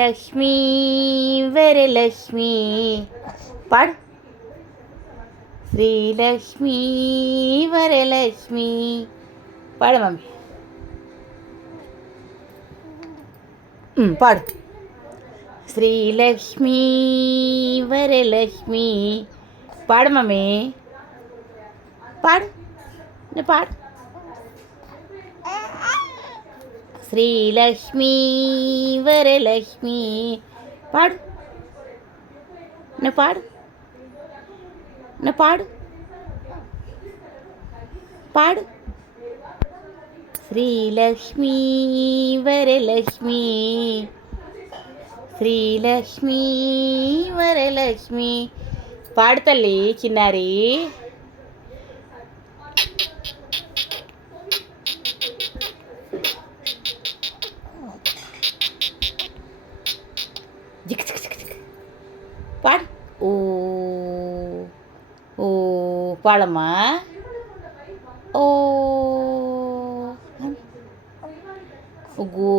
లక్ష్మీ వరలక్ష్మి పాడు. శ్రీలక్ష్మీ వరలక్ష్మి పాడు మమ్మీ. పాడు. శ్రీలక్ష్మీ వరలక్ష్మి పాడు మమ్మీ. పాడు పాడు. శ్రీలక్ష్మీ వరలక్ష్మి పాడు. పాడు పాడు పాడు. శ్రీలక్ష్మీ వరలక్ష్మి శ్రీలక్ష్మీ వరలక్ష్మి పాడు తల్లి చిన్నారి. పాడు. ఓ ఓ పాడమ్మా. ఓ గో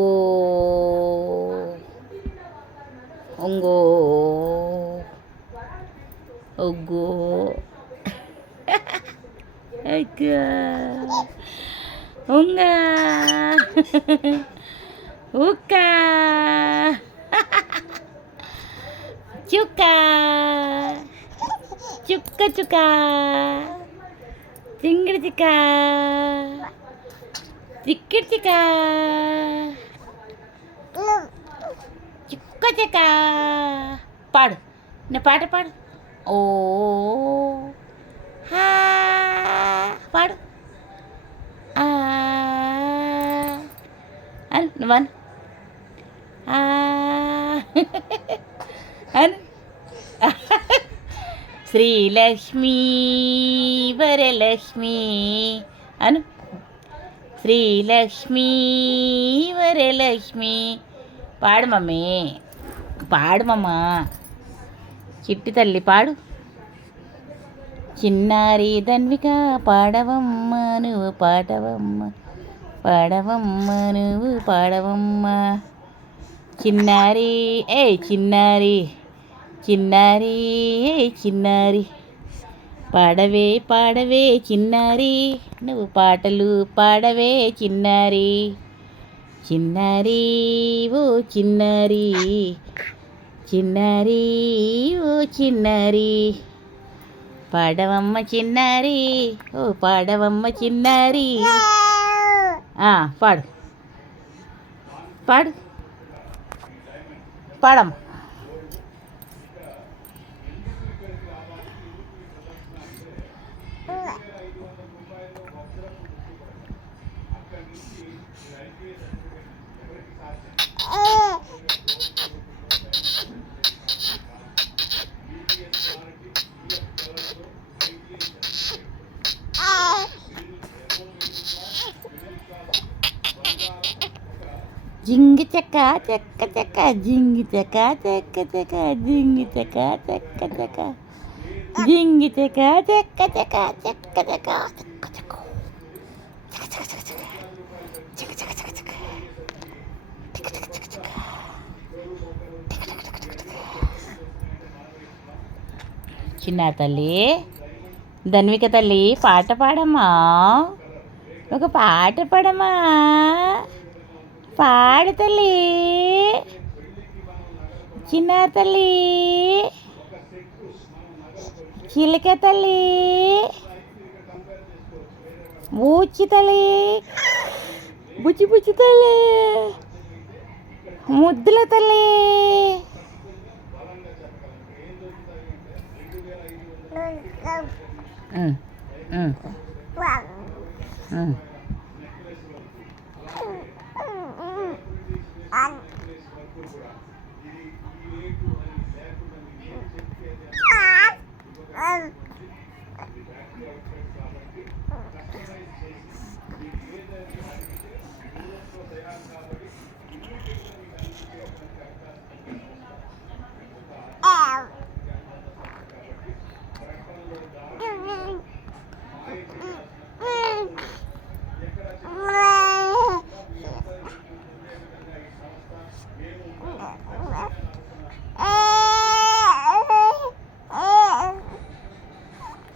ఒంగో ఒగ్గో ఉంగ ఉక్క చుక్క చుక్క చుక్క చింగిడి చిక్క చిక్కిడి చిక్క చుక్క చిక్క పాడు. పాట పాడు. ఓ హా పాడు. నువ్వను అను. శ్రీలక్ష్మీ వరలక్ష్మి అను. శ్రీలక్ష్మీ వరలక్ష్మి పాడు మమ్మీ. పాడు మమ్మా. చిట్టి తల్లి పాడు. చిన్నారి ధన్విక పాడవమ్మ నువ్వు పాడవమ్మ పాడవమ్మ నువ్వు పాడవమ్మ. చిన్నారి ఏ చిన్నారి చిన్నారి ఏ చిన్నారి పాడవే పాడవే చిన్నారి నువ్వు పాటలు పాడవే చిన్నారి. చిన్నారి ఓ చిన్నారి చిన్నారి ఓ చిన్నారి పాడవమ్మ చిన్నారి ఓ పాడవమ్మ చిన్నారి. పాడు పాడు పాడమ్మ. జింగి చెక్క చెక్క చెక్క జింగి చెక్క చెక్క చెక్క జింగి చెక్క చెక్క చెక్క జింగి చెక్క చెక్క చెక్క చెక్క చెక్క చిన్న తల్లి ధన్విక తల్లి పాట పాడమ్మా. ఒక పాట పాడమ్మా. పాడు తల్లి చిన్న తల్లి చిలక తల్లి బూచి తల్లి బుచ్చి బుచ్చి తల్లి ముద్దుల తల్లి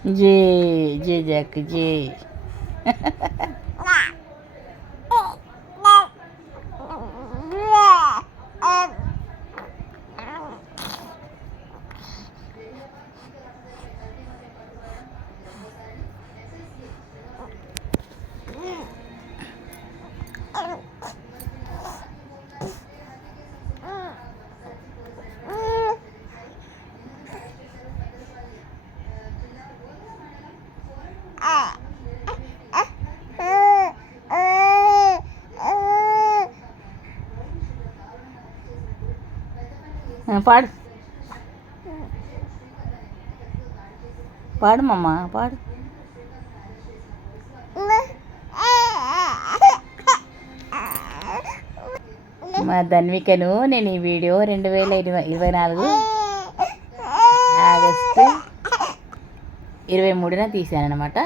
జే జే జక్ జే. పాడు పాడు మమ్మ పాడు. మా ధన్వికను నేను ఈ వీడియో 2024 ఆగస్టు 23న తీశాను అనమాట.